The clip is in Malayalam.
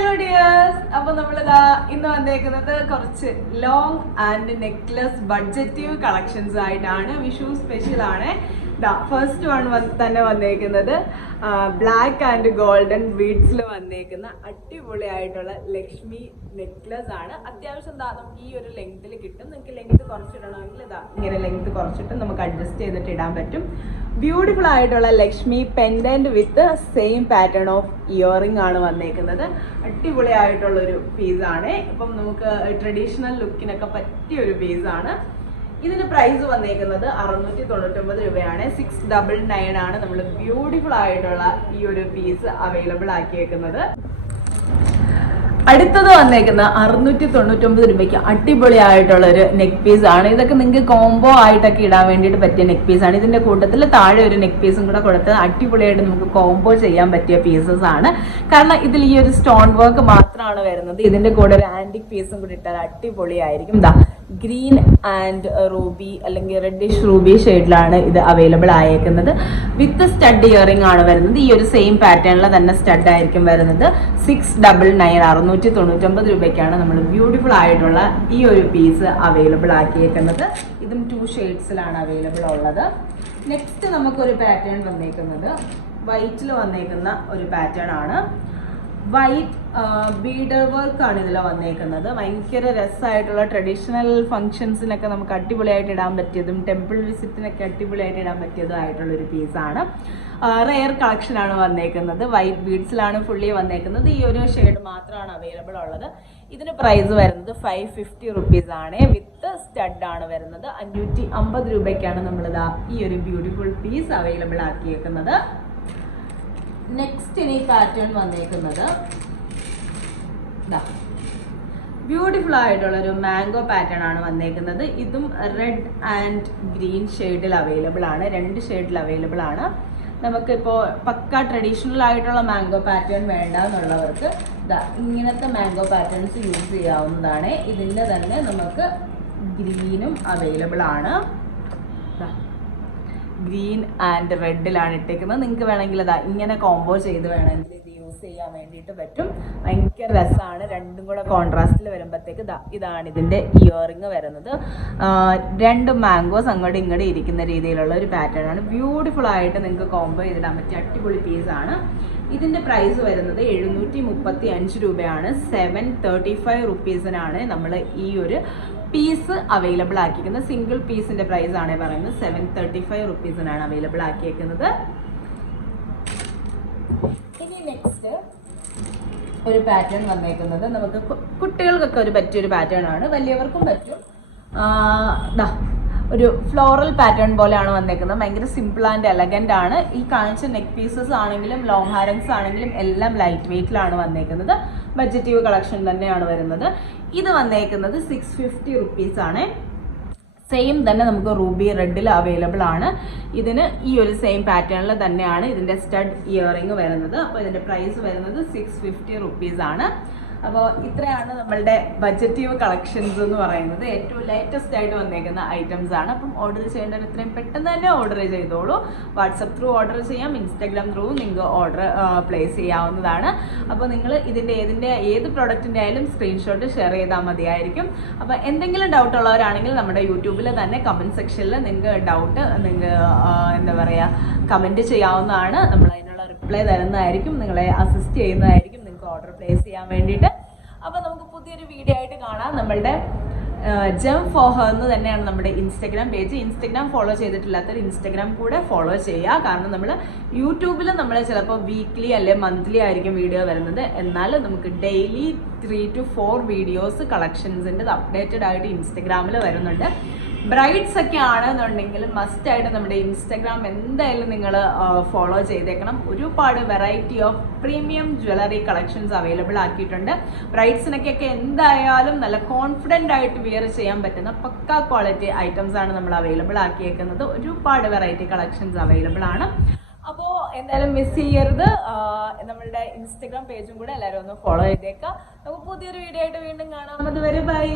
ഹലോ ഡിയേഴ്സ്, അപ്പൊ നമ്മളിതാ ഇന്ന് വന്നേക്കുന്നത് കുറച്ച് ലോങ് ആൻഡ് നെക്ലസ് ബഡ്ജറ്റീവ് കളക്ഷൻസ് ആയിട്ടാണ്. വിഷു സ്പെഷ്യൽ ആണ്. ഫസ്റ്റ് വൺ തന്നെ വന്നേക്കുന്നത് ബ്ലാക്ക് ആൻഡ് ഗോൾഡൻ ബീഡ്സിൽ വന്നേക്കുന്ന അടിപൊളിയായിട്ടുള്ള ലക്ഷ്മി നെക്ലസ് ആണ്. അത്യാവശ്യം എന്താ നമുക്ക് ഈ ഒരു ലെങ്ത്തിൽ കിട്ടും. നിങ്ങൾക്ക് ലെങ്ത് കുറച്ചിടണമെങ്കിൽ ഇതാ ഇങ്ങനെ ലെങ്ത് കുറച്ചിട്ട് നമുക്ക് അഡ്ജസ്റ്റ് ചെയ്തിട്ട് ഇടാൻ പറ്റും. ബ്യൂട്ടിഫുൾ ആയിട്ടുള്ള Lakshmi pendant with same pattern of earring ആണ് വന്നേക്കുന്നത്. അടിപൊളിയായിട്ടുള്ളൊരു പീസാണ്. ഇപ്പം നമുക്ക് ട്രഡീഷണൽ ലുക്കിനൊക്കെ പറ്റിയ ഒരു പീസാണ്. ഇതിന് പ്രൈസ് വന്നേക്കുന്നത് 699 രൂപയാണ്. 699 ആണ് നമ്മൾ ബ്യൂട്ടിഫുൾ ആയിട്ടുള്ള ഈ ഒരു പീസ് അവൈലബിൾ ആക്കിയേക്കുന്നത്. അടുത്തത് വന്നേക്കുന്ന 699 രൂപയ്ക്ക് അടിപൊളിയായിട്ടുള്ള ഒരു നെക്ക് പീസ് ആണ്. ഇതൊക്കെ നിങ്ങൾക്ക് കോംബോ ആയിട്ടൊക്കെ ഇടാൻ വേണ്ടിയിട്ട് പറ്റിയ നെക്ക് പീസ് ആണ്. ഇതിന്റെ കൂട്ടത്തിൽ താഴെ ഒരു നെക്ക് പീസും കൂടെ കൊടുത്ത് അടിപൊളിയായിട്ട് നമുക്ക് കോംബോ ചെയ്യാൻ പറ്റിയ പീസസ് ആണ്. കാരണം ഇതിൽ ഈ ഒരു സ്റ്റോൺ വർക്ക് മാത്രമാണ് വരുന്നത്. ഇതിന്റെ കൂടെ ഒരു ആന്റിക് പീസും കൂടി ഇട്ടാൽ അടിപൊളിയായിരിക്കും. ദാ ഗ്രീൻ ആൻഡ് റൂബി അല്ലെങ്കിൽ റെഡിഷ് റൂബി ഷെയ്ഡിലാണ് ഇത് അവൈലബിൾ ആയേക്കുന്നത്. വിത്ത് സ്റ്റഡ് ഇയറിംഗ് ആണ് വരുന്നത്. ഈ ഒരു സെയിം പാറ്റേണിൽ തന്നെ സ്റ്റഡ് ആയിരിക്കും വരുന്നത്. 699 699 രൂപയ്ക്കാണ് നമ്മൾ ബ്യൂട്ടിഫുൾ ആയിട്ടുള്ള ഈ ഒരു പീസ് അവൈലബിൾ ആക്കിയേക്കുന്നത്. ഇതും 2 ഷെയ്ഡ്സിലാണ് അവൈലബിൾ ഉള്ളത്. നെക്സ്റ്റ് നമുക്കൊരു പാറ്റേൺ വന്നേക്കുന്നത് വൈറ്റിൽ വന്നേക്കുന്ന ഒരു പാറ്റേൺ ആണ്. വൈറ്റ് ബീഡർ വർക്ക് ആണ് ഇതിൽ വന്നേക്കുന്നത്. ഭയങ്കര രസമായിട്ടുള്ള ട്രഡീഷണൽ ഫംഗ്ഷൻസിനൊക്കെ നമുക്ക് അടിപൊളിയായിട്ട് ഇടാൻ പറ്റിയതും ടെമ്പിൾ വിസിറ്റിനൊക്കെ അടിപൊളിയായിട്ട് ഇടാൻ പറ്റിയതും ആയിട്ടുള്ളൊരു പീസാണ്. റെയർ കളക്ഷൻ ആണ് വന്നേക്കുന്നത്. വൈറ്റ് ബീഡ്സിലാണ് ഫുള്ളി വന്നേക്കുന്നത്. ഈ ഒരു ഷെയ്ഡ് മാത്രമാണ് അവൈലബിൾ ഉള്ളത്. ഇതിന് പ്രൈസ് വരുന്നത് 550 റുപ്പീസ് ആണ്. വിത്ത് സ്റ്റഡ് ആണ് വരുന്നത്. 550 രൂപയ്ക്കാണ് നമ്മളിതാ ഈ ഒരു ബ്യൂട്ടിഫുൾ പീസ് അവൈലബിൾ ആക്കിയേക്കുന്നത്. നെക്സ്റ്റ് ഇനി പാറ്റേൺ വന്നേക്കുന്നത് ബ്യൂട്ടിഫുൾ ആയിട്ടുള്ള ഒരു മാംഗോ പാറ്റേൺ ആണ് വന്നേക്കുന്നത്. ഇതും റെഡ് ആൻഡ് ഗ്രീൻ ഷെയ്ഡിൽ അവൈലബിൾ ആണ്. 2 ഷെയ്ഡിൽ അവൈലബിൾ ആണ്. നമുക്കിപ്പോൾ പക്ക ട്രഡീഷണൽ ആയിട്ടുള്ള മാംഗോ പാറ്റേൺ വേണ്ട എന്നുള്ളവർക്ക് ഇങ്ങനത്തെ മാംഗോ പാറ്റേൺസ് യൂസ് ചെയ്യാവുന്നതാണ്. ഇതിൻ്റെ തന്നെ നമുക്ക് ഗ്രീനും അവൈലബിൾ ആണ്. ഗ്രീൻ ആൻഡ് റെഡിലാണ് ഇട്ടേക്കുന്നത്. നിങ്ങൾക്ക് വേണമെങ്കിൽ അതാ ഇങ്ങനെ കോംബോ ചെയ്ത് വേണമെങ്കിൽ ഇത് യൂസ് ചെയ്യാൻ വേണ്ടിയിട്ട് പറ്റും. ഭയങ്കര രസമാണ്. രണ്ടും കൂടെ കോൺട്രാസ്റ്റിൽ വരുമ്പോഴത്തേക്ക് ഇതാണ് ഇതിൻ്റെ ഇയറിങ് വരുന്നത്. 2 മാംഗോസ് അങ്ങോട്ടും ഇങ്ങോട്ടും ഇരിക്കുന്ന രീതിയിലുള്ള ഒരു പാറ്റേൺ ആണ്. ബ്യൂട്ടിഫുൾ ആയിട്ട് നിങ്ങൾക്ക് കോംബോ ചെയ്തിടാൻ പറ്റിയ അടിപൊളി പീസാണ്. ഇതിൻ്റെ പ്രൈസ് വരുന്നത് 735 രൂപയാണ്. 735 റുപ്പീസിനാണ് നമ്മൾ ഈ ഒരു പീസ് അവൈലബിൾ ആക്കിയിരിക്കുന്നത്. സിംഗിൾ പീസിന്റെ പ്രൈസ് ആണ് പറയുന്നത്. 735 റുപ്പീസിനാണ് അവൈലബിൾ ആക്കിയേക്കുന്നത്. ഇനി നെക്സ്റ്റ് ഒരു പാറ്റേൺ വന്നേക്കുന്നത് നമുക്ക് കുട്ടികൾക്കൊക്കെ ഒരു പറ്റിയൊരു പാറ്റേൺ ആണ്. വലിയവർക്കും പറ്റും. ഒരു ഫ്ലോറൽ പാറ്റേൺ പോലെയാണ് വന്നേക്കുന്നത്. ഭയങ്കര സിമ്പിൾ ആൻഡ് എലഗന്റ് ആണ്. ഈ കാണിച്ച നെക്ക് പീസസ് ആണെങ്കിലും ലോങ് ഹാരങ്സ് ആണെങ്കിലും എല്ലാം ലൈറ്റ് വെയിറ്റിലാണ് വന്നേക്കുന്നത്. ബഡ്ജറ്റീവ് കളക്ഷൻ തന്നെയാണ് വരുന്നത്. ഇത് വന്നേക്കുന്നത് 650 റുപ്പീസ് ആണ്. സെയിം തന്നെ നമുക്ക് റൂബി റെഡിൽ അവൈലബിൾ ആണ്. ഇതിന് ഈ ഒരു സെയിം പാറ്റേണിൽ തന്നെയാണ് ഇതിൻ്റെ സ്റ്റഡ് ഇയറിംഗ് വരുന്നത്. അപ്പോൾ ഇതിൻ്റെ പ്രൈസ് വരുന്നത് 650 റുപ്പീസ് ആണ്. അപ്പോൾ ഇത്രയാണ് നമ്മളുടെ ബഡ്ജറ്റീവ് കളക്ഷൻസ് എന്ന് പറയുന്നത്. ഏറ്റവും ലേറ്റസ്റ്റ് ആയിട്ട് വന്നേക്കുന്ന ഐറ്റംസ് ആണ്. അപ്പം ഓർഡർ ചെയ്യേണ്ടവർ ഇത്രയും പെട്ടെന്ന് തന്നെ ഓർഡർ ചെയ്തോളൂ. വാട്സപ്പ് ത്രൂ ഓർഡർ ചെയ്യാം, ഇൻസ്റ്റാഗ്രാം ത്രൂ നിങ്ങൾക്ക് ഓർഡർ പ്ലേസ് ചെയ്യാവുന്നതാണ്. അപ്പോൾ നിങ്ങൾ ഏത് പ്രൊഡക്റ്റിൻ്റെ ആയാലും സ്ക്രീൻഷോട്ട് ഷെയർ ചെയ്താൽ മതിയായിരിക്കും. അപ്പോൾ എന്തെങ്കിലും ഡൗട്ട് ഉള്ളവരാണെങ്കിൽ നമ്മുടെ യൂട്യൂബിൽ തന്നെ കമൻറ്റ് സെക്ഷനിൽ നിങ്ങൾക്ക് ഡൗട്ട് എന്താ പറയുക കമൻറ്റ് ചെയ്യാവുന്നതാണ്. നമ്മൾ അതിനുള്ള റിപ്ലൈ തരുന്നതായിരിക്കും, നിങ്ങളെ അസിസ്റ്റ് ചെയ്യുന്നതായിരിക്കും ഓർഡർ പ്ലേസ് ചെയ്യാൻ വേണ്ടിയിട്ട്. അപ്പോൾ നമുക്ക് പുതിയൊരു വീഡിയോ ആയിട്ട് കാണാം. നമ്മളുടെ ജം ഫോർ ഹർ എന്ന് തന്നെയാണ് നമ്മുടെ ഇൻസ്റ്റഗ്രാം പേജ്. ഇൻസ്റ്റഗ്രാം ഫോളോ ചെയ്തിട്ടില്ലാത്തവർ ഇൻസ്റ്റഗ്രാം കൂടെ ഫോളോ ചെയ്യുക. കാരണം നമ്മൾ യൂട്യൂബിൽ നമ്മൾ ചിലപ്പോൾ വീക്ക്ലി അല്ലെ മന്ത്ലി ആയിരിക്കും വീഡിയോ വരുന്നത്. എന്നാൽ നമുക്ക് ഡെയിലി 3 to 4 വീഡിയോസ് കളക്ഷൻസിൻ്റെ അപ്ഡേറ്റഡ് ആയിട്ട് ഇൻസ്റ്റഗ്രാമിൽ വരുന്നുണ്ട്. ബ്രൈഡ്സ് ഒക്കെ ആണെന്നുണ്ടെങ്കിൽ മസ്റ്റായിട്ട് നമ്മുടെ ഇൻസ്റ്റഗ്രാം എന്തായാലും നിങ്ങൾ ഫോളോ ചെയ്തേക്കണം. ഒരുപാട് variety of premium jewellery collections available ആക്കിയിട്ടുണ്ട്. ബ്രൈഡ്സിനൊക്കെ എന്തായാലും നല്ല കോൺഫിഡൻ്റ് ആയിട്ട് വിയർ ചെയ്യാൻ പറ്റുന്ന പക്ക ക്വാളിറ്റി ഐറ്റംസ് ആണ് നമ്മൾ അവൈലബിൾ ആക്കിയേക്കുന്നത്. ഒരുപാട് വെറൈറ്റി കളക്ഷൻസ് അവൈലബിൾ ആണ്. അപ്പോൾ എന്തായാലും മിസ് ചെയ്യരുത്. നമ്മളുടെ ഇൻസ്റ്റഗ്രാം പേജും കൂടെ എല്ലാവരും ഒന്ന് ഫോളോ ചെയ്തേക്കാം. നമുക്ക് പുതിയൊരു വീഡിയോ ആയിട്ട് വീണ്ടും കാണാം. അതുവരെ ബൈ.